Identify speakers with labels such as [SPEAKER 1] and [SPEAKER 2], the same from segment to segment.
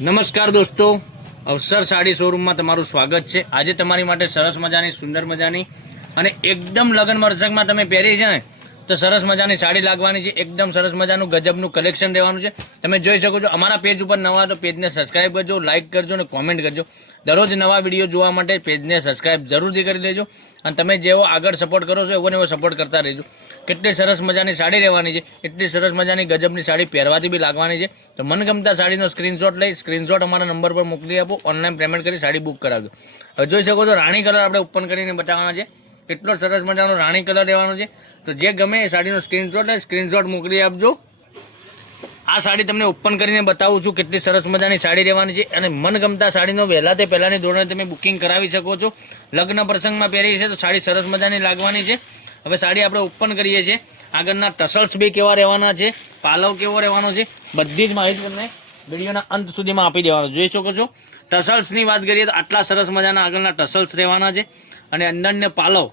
[SPEAKER 1] નમસ્કાર દોસ્તો. અવસર સાડી શોરૂમમાં તમારું સ્વાગત છે. આજે તમારી માટે સરસ મજાની, સુંદર મજાની અને એકદમ લગ્ન મરસકમાં તમે પહેરી છે ને તો સરસ મજાની સાડી લાગવાની છે. એકદમ સરસ મજાનું ગજબનું કલેક્શન રહેવાનું છે. તમે જોઈ શકો છો, અમારા પેજ ઉપર નવા તો પેજને સબસ્ક્રાઇબ કરજો લાઇક કરજો અને કોમેન્ટ કરજો. દરરોજ નવા વીડિયો જોવા માટે પેજને સબસ્ક્રાઇબ જરૂરથી કરી દેજો. અને તમે જેવો આગળ સપોર્ટ કરો છો, એવો ને એવો સપોર્ટ કરતા રહેજો. કેટલી સરસ મજાની સાડી રહેવાની છે. એટલી સરસ મજાની ગજબની સાડી પહેરવાથી બી લાગવાની છે. તો મનગમતા સાડીનો સ્ક્રીનશોટ લઈ સ્ક્રીનશોટ અમારા નંબર પર મોકલી આપો. ઓનલાઈન પેમેન્ટ કરી સાડી બુક કરાવજો. હવે જોઈ શકો છો, રાણી કલર આપણે ઓપન કરીને બતાવવાના છે. એટલો સરસ મજાનો રાણી કલર રહેવાનો છે. તો જે ગમે એ સાડીનો સ્ક્રીનશોટ સ્ક્રીનશોટ મોકલી આપજો. આ સાડી તમને ઓપન કરીને બતાવું છું કેટલી સરસ મજાની સાડી રહેવાની છે અને મનગમતા સાડીનો વહેલા તે પહેલાંની ધોરણે તમે બુકિંગ કરાવી શકો છો. લગ્ન પ્રસંગમાં પહેરી છે તો સાડી સરસ મજાની લાગવાની છે. હવે સાડી આપણે ઓપન કરીએ છીએ. આગળના ટસલ્સ બી કેવા રહેવાના છે, પાલવ કેવો રહેવાનો છે, બધી જ માહિતી તમને વિડીયોના અંત સુધીમાં આપી દેવાનો. જોઈ શકો છો. ટસલ્સની વાત કરીએ તો આટલા સરસ મજાના આગળના ટસલ્સ રહેવાના છે અને અંદરને પાલવ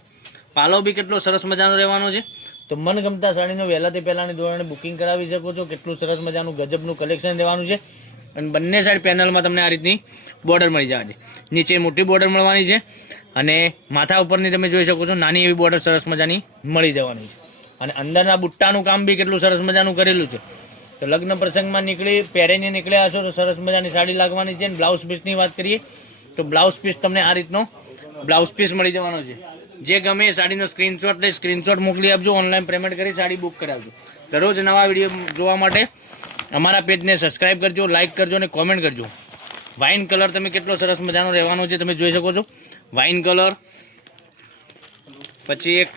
[SPEAKER 1] પાલવ બી કેટલો સરસ મજાનો રહેવાનો છે. તો મનગમતા સાડીનો વહેલાથી પહેલાંની ધોરણે બુકિંગ કરાવી શકો છો. કેટલું સરસ મજાનું ગજબનું કલેક્શન રહેવાનું છે. અને બંને સાઈડ પેનલમાં તમને આ રીતની બોર્ડર મળી જવાની છે. નીચે મોટી બોર્ડર મળવાની છે અને માથા ઉપરની તમે જોઈ શકો છો, નાની એવી બોર્ડર સરસ મજાની મળી જવાની છે. અને અંદરના બુટ્ટાનું કામ બી કેટલું સરસ મજાનું કરેલું છે. તો લગ્ન પ્રસંગમાં નીકળી, પહેરીને નીકળ્યા હશો તો સરસ મજાની સાડી લાગવાની છે. અને બ્લાઉઝ પીસની વાત કરીએ તો બ્લાઉઝ પીસ તમને આ રીતનો બ્લાઉઝ પીસ મળી જવાનો છે. જે ગમે એ સાડીનો સ્ક્રીનશોટ લઈ સ્ક્રીનશોટ મોકલી આપજો ઓનલાઈન પેમેન્ટ કરી સાડી બુક કરાવજો. દરરોજ નવા વીડિયો જોવા માટે અમારા પેજને સબસ્ક્રાઇબ કરજો લાઇક કરજો અને કોમેન્ટ કરજો. વાઇન કલર તમે કેટલો સરસ મજાનો રહેવાનો છે તમે જોઈ શકો છો. વાઇન કલર પછી એક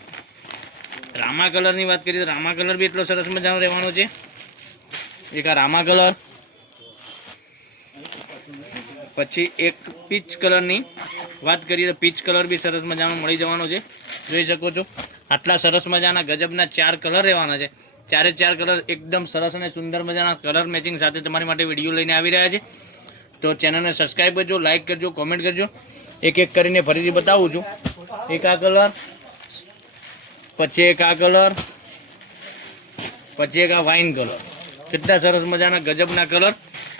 [SPEAKER 1] રામા કલરની વાત કરીએ તો રામા કલર બી એટલો સરસ મજાનો રહેવાનો છે. એક આ રામા કલર પછી એક પીચ કલરની વાત કરીએ તો પીચ કલર બી સરસ મજાનો મળી જવાનો છે. જોઈ શકો છો. આટલા સરસ મજાના ગજબના ચાર કલર રહેવાના છે. ચારે ચાર કલર એકદમ સરસ અને સુંદર મજાના કલર મેચિંગ સાથે તમારી માટે વીડિયો લઈને આવી રહ્યા છે. તો ચેનલને સબસ્ક્રાઈબ કરજો લાઇક કરજો કોમેન્ટ કરજો. એક એક કરીને ફરીથી બતાવું છું. એક આ કલર પછી એક આ કલર પછી એક આ વાઇન કલર કેટલા સરસ મજાના ગજબના કલર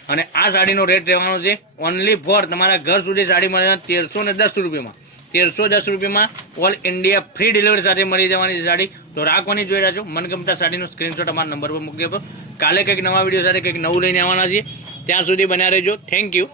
[SPEAKER 1] અને આ સાડીનો રેટ રહેવાનો છે ઓનલી ફોર તમારા ઘર સુધી સાડી મળે તેરસો ને દસ રૂપિયામાં. તેરસો દસ રૂપિયામાં ઓલ ઇન્ડિયા ફ્રી ડિલિવરી સાથે મળી જવાની છે સાડી. તો રાખવાની જોઈ રહ્યા છો. મનગમતા સાડીનો સ્ક્રીનશોટ અમારા નંબર પર મૂકી આપો. કાલે કંઈક નવા વીડિયો સાથે કંઈક નવું લઈને આવવાના છીએ. ત્યાં સુધી બન્યા રહેજો. Thank you